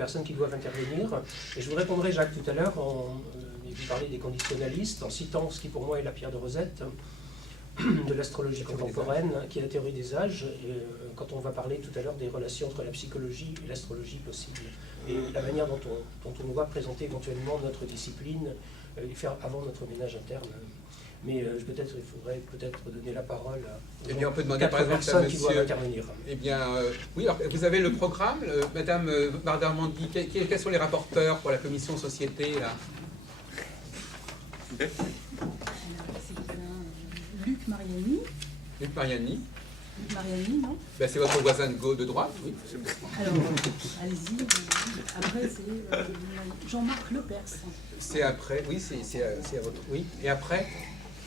personnes qui doivent intervenir. Et je vous répondrai, Jacques, tout à l'heure, vous parlez des conditionnalistes, en citant ce qui pour moi est la pierre de Rosette de l'astrologie contemporaine, qui est la théorie des âges, quand on va parler tout à l'heure des relations entre la psychologie et l'astrologie possible, et la manière dont on doit présenter éventuellement notre discipline et faire avant notre ménage interne. Mais peut-être il faudrait donner la parole à on peut demander par exemple personnes qui doivent intervenir. Eh bien, oui, alors, vous avez le programme, Madame Bardarmandi, quels sont les rapporteurs pour la commission société là? Luc Mariani. Luc Mariani. Luc Mariani, non? Ben, c'est votre voisin de droite, oui. Alors, allez-y. Après, c'est Jean-Marc Lepers. C'est après, oui, c'est à votre... Oui, et après?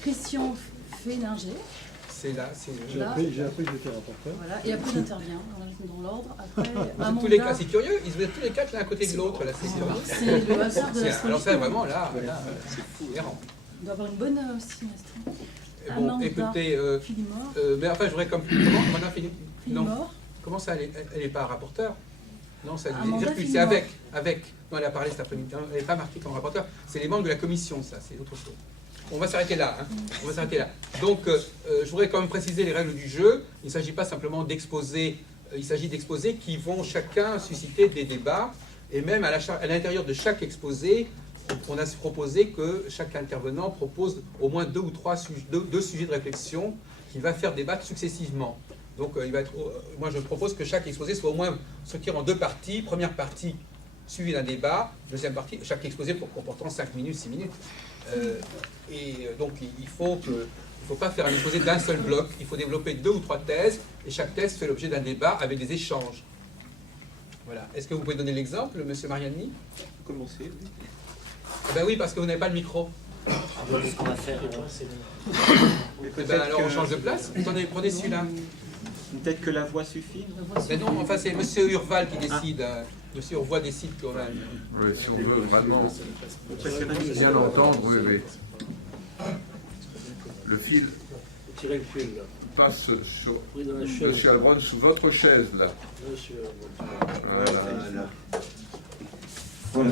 Christian Féninger. C'est là, c'est... J'ai appris que j'étais rapporteur. Voilà, et après j'interviens dans l'ordre. Après, Amanda... tous les cas, c'est curieux, ils sont tous les quatre l'un à côté de l'autre, là, c'est curieux. C'est le hasard de l'astrologie. Alors ça, vraiment, là c'est fou, errant. On doit avoir une bonne sinistre. Bon, Amanda écoutez, Filimore. mais enfin, je voudrais comme... Comment, Amanda Filimore. Non. Comment ça, elle n'est pas rapporteur? Non, ça Amanda c'est Filimore. avec. Non, elle a parlé cet après-midi, elle n'est pas marquée comme rapporteur, c'est les membres de la commission, ça, c'est autre chose. On va s'arrêter là. Hein. On va s'arrêter là. Donc, je voudrais quand même préciser les règles du jeu. Il ne s'agit pas simplement d'exposer, il s'agit d'exposer qui vont chacun susciter des débats. Et même à l'intérieur de chaque exposé, on a proposé que chaque intervenant propose au moins deux sujets de réflexion qu'il va faire débattre successivement. Donc, moi, je propose que chaque exposé soit au moins structuré en deux parties. Première partie suivie d'un débat. Deuxième partie, chaque exposé comportant 5 minutes, 6 minutes. Donc il faut pas faire un exposé d'un seul bloc, il faut développer 2 ou 3 thèses, et chaque thèse fait l'objet d'un débat avec des échanges. Voilà. Est-ce que vous pouvez donner l'exemple, M. Mariani? Commencer, oui. Eh ben oui, parce que vous n'avez pas le micro. Voilà ce qu'on va faire. Eh ben alors on change de place. Prenez celui-là. Peut-être que la voix suffit. Mais non, enfin c'est M. Urval qui décide. M. Urval décide quand même. Oui, si on veut vraiment bien entendre, oui, oui. Le fil Tirez le fil, là. passe sur Oui, dans la chaise. M. Albron sous votre chaise, là. Monsieur, Voilà.